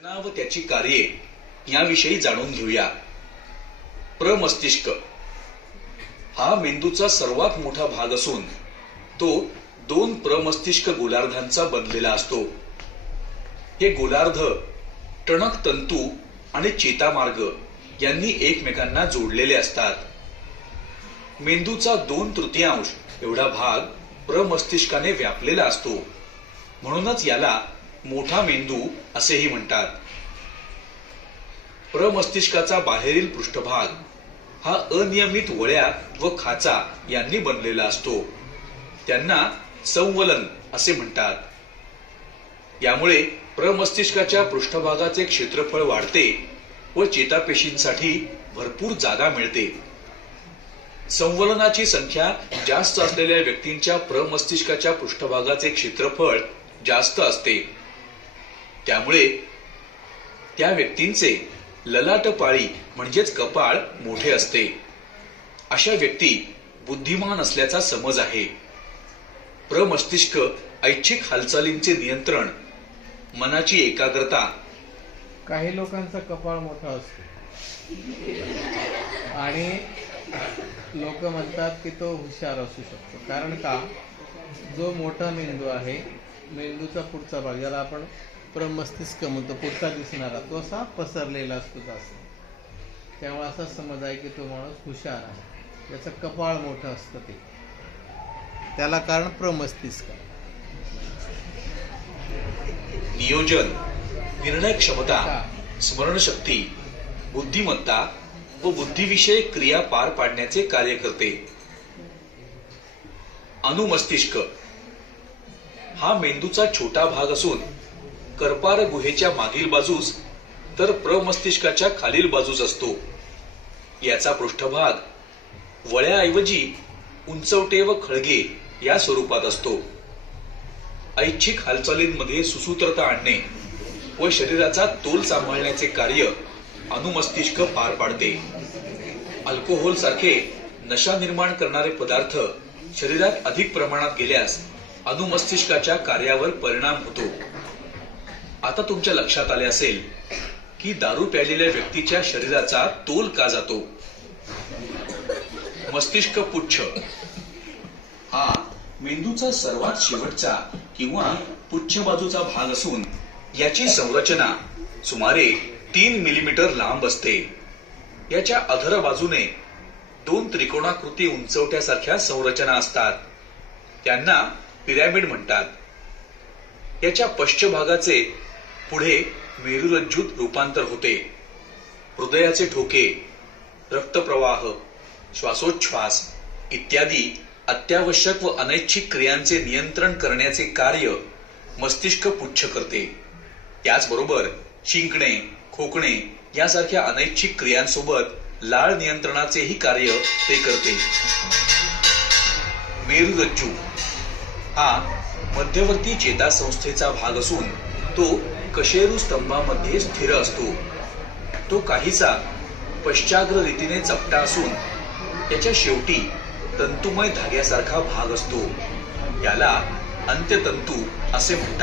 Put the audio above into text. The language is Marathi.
रचना व त्याची कार्ये याविषयी जाणून घेऊया. प्रमस्तिष्क हा मेंदूचा सर्वात मोठा भाग असून तो दोन प्रमस्तिष्क गोलार्धांचा बनलेला असतो. हे गोलार्ध टणक तंतू आणि चेतामार्ग यांनी एकमेकांना जोडलेले असतात. मेंदूचा दोन तृतीयांश एवढा भाग प्रमस्तिष्काने व्यापलेला असतो. म्हणूनच याला मोठा मेंदू असेही म्हणतात. प्रमस्तिष्काचा बाहेरील पृष्ठभाग हा अनियमित वळ्या व खाचा यांनी बनलेला असतो. त्यांना संवलन असे म्हणतात. यामुळे प्रमस्तिष्काच्या पृष्ठभागाचे क्षेत्रफळ वाढते व चेतापेशींसाठी भरपूर जागा मिळते. संवलनाची संख्या जास्त असलेल्या व्यक्तींच्या प्रमस्तिष्काच्या पृष्ठभागाचे क्षेत्रफळ जास्त असते. त्यामुळे त्या व्यक्तींचे ललाट पाळी म्हणजेच कपाळ मोठे असते. अशा व्यक्ती बुद्धिमान असल्याचा समज आहे. प्रमस्तिष्क ऐच्छिक हालचालींचे नियंत्रण मनाची एकाग्रता. काही लोकांचा कपाळ मोठा असतो. आणि लोक म्हणतात की तो हुशार असू शकतो. कारण का? जो मोठा मेंदू आहे मेंदूचा पुढचा भाग ज्याला आपण प्रमस्तिष्क म्हणतो पुढचा दिसणारा तो असा पसरलेला असतो जास्त. त्यामुळे असा समज आहे की तो माणूस हुशार आहे. त्याचं कपाळ मोठं असतं ते. त्याला कारण प्रमस्तिष्क नियोजन निर्णय क्षमता स्मरणशक्ती बुद्धिमत्ता व बुद्धिविषयक क्रिया पार पाडण्याचे कार्य करते. अनुमस्तिष्क हा मेंदूचा छोटा भाग असून कर्पार गुहेच्या मागील बाजूस तर प्रमस्तिष्काच्या खालील बाजूस असतो. याचा पृष्ठभाग वळ्याऐवजी उंचवटे व खळगे या स्वरूपात असतो. ऐच्छिक हालचालींमध्ये सुसूत्रता आणणे व शरीराचा तोल सांभाळण्याचे कार्य अनुमस्तिष्क पार पाडते. अल्कोहोल सारखे नशा निर्माण करणारे पदार्थ शरीरात अधिक प्रमाणात गेल्यास अनुमस्तिष्काच्या कार्यावर परिणाम होतो. आता तुमच्या लक्षात आले असेल की दारू प्यालेल्या व्यक्तीच्या शरीराचा तोल का जातो? मस्तिष्क पुच्छ. हा मेंदूचा सर्वात शेवटचा किंवा पुच्छ बाजूचा भाग असून याची संरचना सुमारे तीन मिलीमीटर लांब असते. याच्या अधर बाजूने दोन त्रिकोणाकृती उंचवट्यासारख्या संरचना असतात. त्यांना पिरॅमिड म्हणतात. याच्या पश्चभागाचे पुढे मेरुरज्जूत रूपांतर होते. हृदयाचे ठोके रक्तप्रवाह श्वासोच्छ्वास इत्यादी अत्यावश्यक व अनैच्छिक क्रियांचे नियंत्रण करण्याचे कार्य मस्तिष्क पुच्छ करते. त्याचबरोबर शिंकणे खोकणे यासारख्या अनैच्छिक क्रियांसोबत लाळ नियंत्रणाचेही कार्य ते करते. मेरुरज्जू हा मध्यवर्ती चेतासंस्थेचा भाग असून तो कशेरू स्तंभामध्ये स्थिर असतो. तो काहीसा पश्चाग्र रीतीने चपटा असून त्याच्या शेवटी तंतुमय धाग्यासारखा भाग असतो. याला अंत्यतंतू असे म्हणतात.